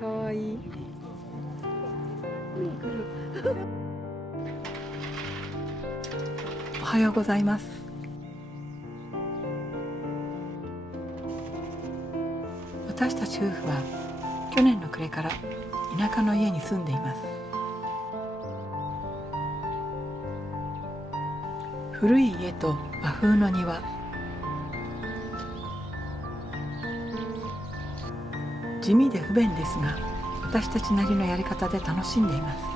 かわいい。おはようございます。私たち夫婦は去年の暮れから田舎の家に住んでいます。古い家と和風の庭、地味で不便ですが私たちなりのやり方で楽しんでいます。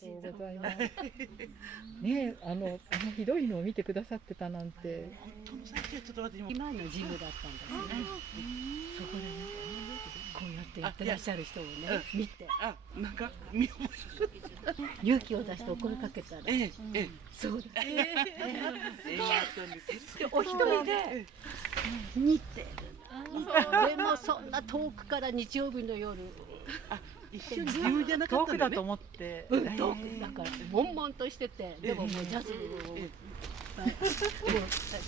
ありがとうございます。ね、あのひどいのを見てくださってたなんて。今のジムだったんですね。そこでね、こうやってやってらっしゃる人をね、見て、なんか見覚勇気を出してお声かけたら、そうです。お一人で似てるな。でもそんな遠くから日曜日の夜。一緒に自分じゃなかったんだね。遠くだと思って。遠くだから悶々としてて、でももうジャズを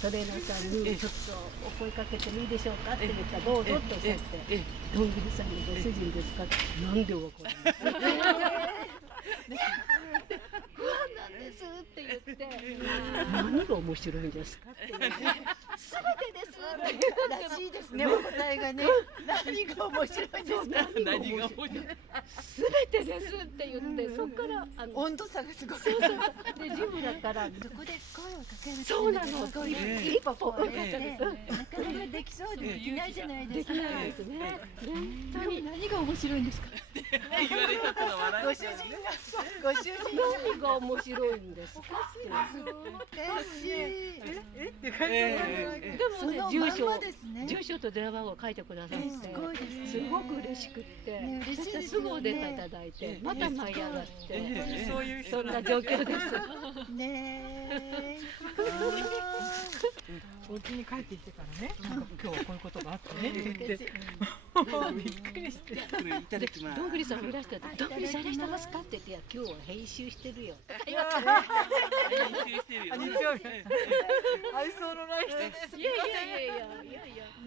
トレーナーさんにちょっとお声かけてもいいでしょうかって言ったらどうぞっておっしゃって、どんぐりさんのご主人ですかってなんでわかるんですか。不安なんですって言って何が面白いんですかって言って全てですらしいですね。お答えがね、何が面白いんですか。何が面白い。全てですって言って、そこから温度差がすごい。そうそう。でジムだからそこで声をかける。そうなの。そういういいパパをかけて、なかなかできそうでできないじゃないですか。できないですね。本当に何が面白いんですか。言われたから笑ご主人何が面白いんですかって。でもね、住所と電話番号書いてくださって、すごく嬉しくって、すぐお電話いただいて、また舞い上がって、そんな状況です。ね。お家に帰ってきてからね、なんか今日はこういうことがあってねって言って、びっくりして。いただきます。どんぐりさんいらしてた。どんぐりさんいらしてますかって言って、いや今日は編集してるよ。編集してるよ。日曜日。愛想のない人です。いや、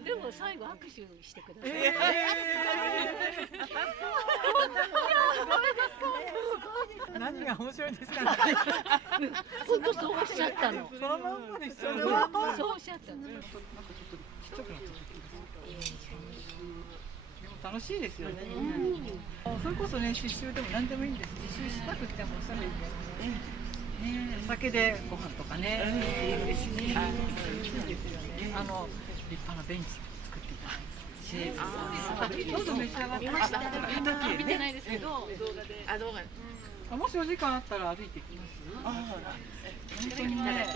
でも最後握手してください。何が面白いんですかね。本当そうおっしゃったの。そのまんまでしょ。そうおっしゃったの。なんかちょっとちっちゃくなっちゃった。でも楽しいですよね。それこそね、刺繍でも何でもいいんです。刺繍したくてもしたらいいんだよね。お酒でご飯とかね。嬉しいですよね。立派なベンチ作っていただいて。どうぞ召し上がってました。見てないですけど、動画で。もしお時間あったら歩いてきます。本当にね、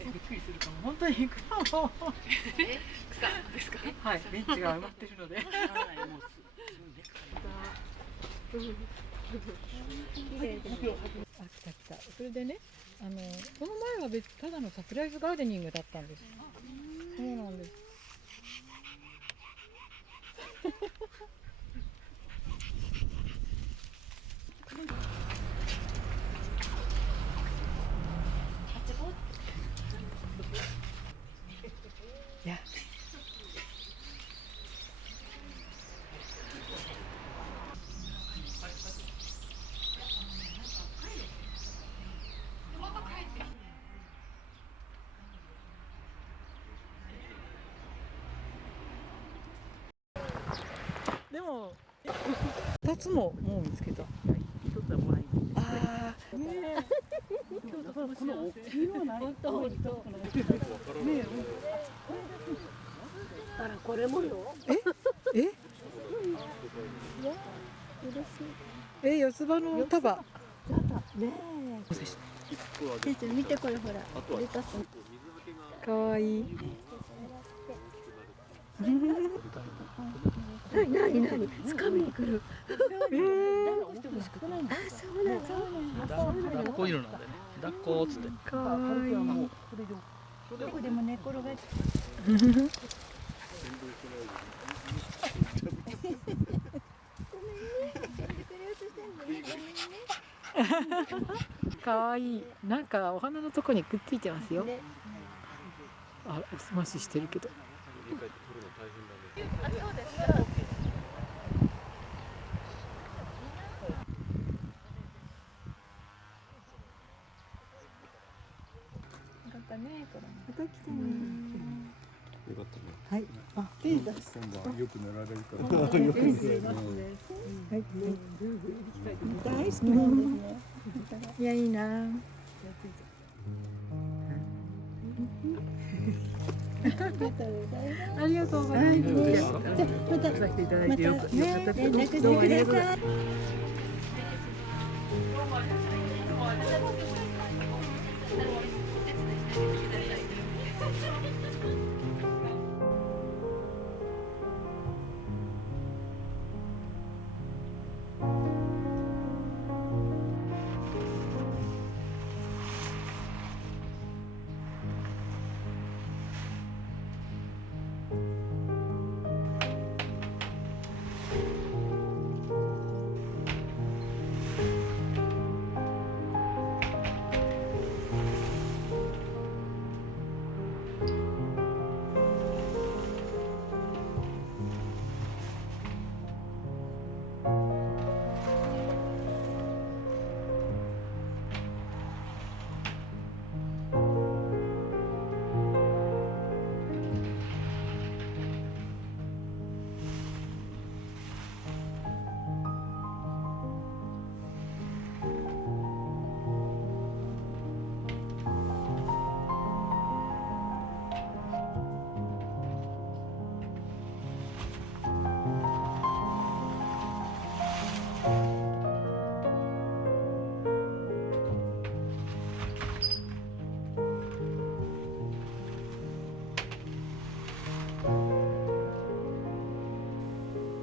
びっくりするかも。本当に草も。草ですか。はい、ベンチが埋まってるので。来た来た。それでね、この前はただのサプライズガーデニングだったんです。そうなんです。いや。でも2つももう見つけた。一つはもらい。ああ、ねえ。この大きいのはない。本当。ねえ。あらこれもよ。え？四つ葉の束。ねえ。見てこれほら。かわいい。何つかみに来る。抱っこ色なんでね。抱っこっつって。かわいい。どこでも寝転がって。かわいい。なんかお花のとこにくっついてますよ。あ、おすまししてるけど。よかったね、これ。てね。よかったね。はい。あ、いいです。今晩よく寝られるから。よく寝ますね。はい。大好きなんですね。いや、いいな。ありがとうございます。じゃまた連絡してください。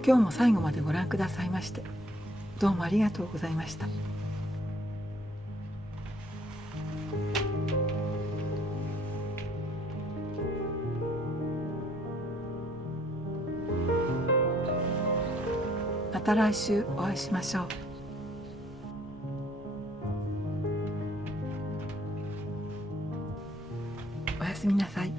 今日も最後までご覧くださいましてどうもありがとうございました。また来週お会いしましょう。おやすみなさい。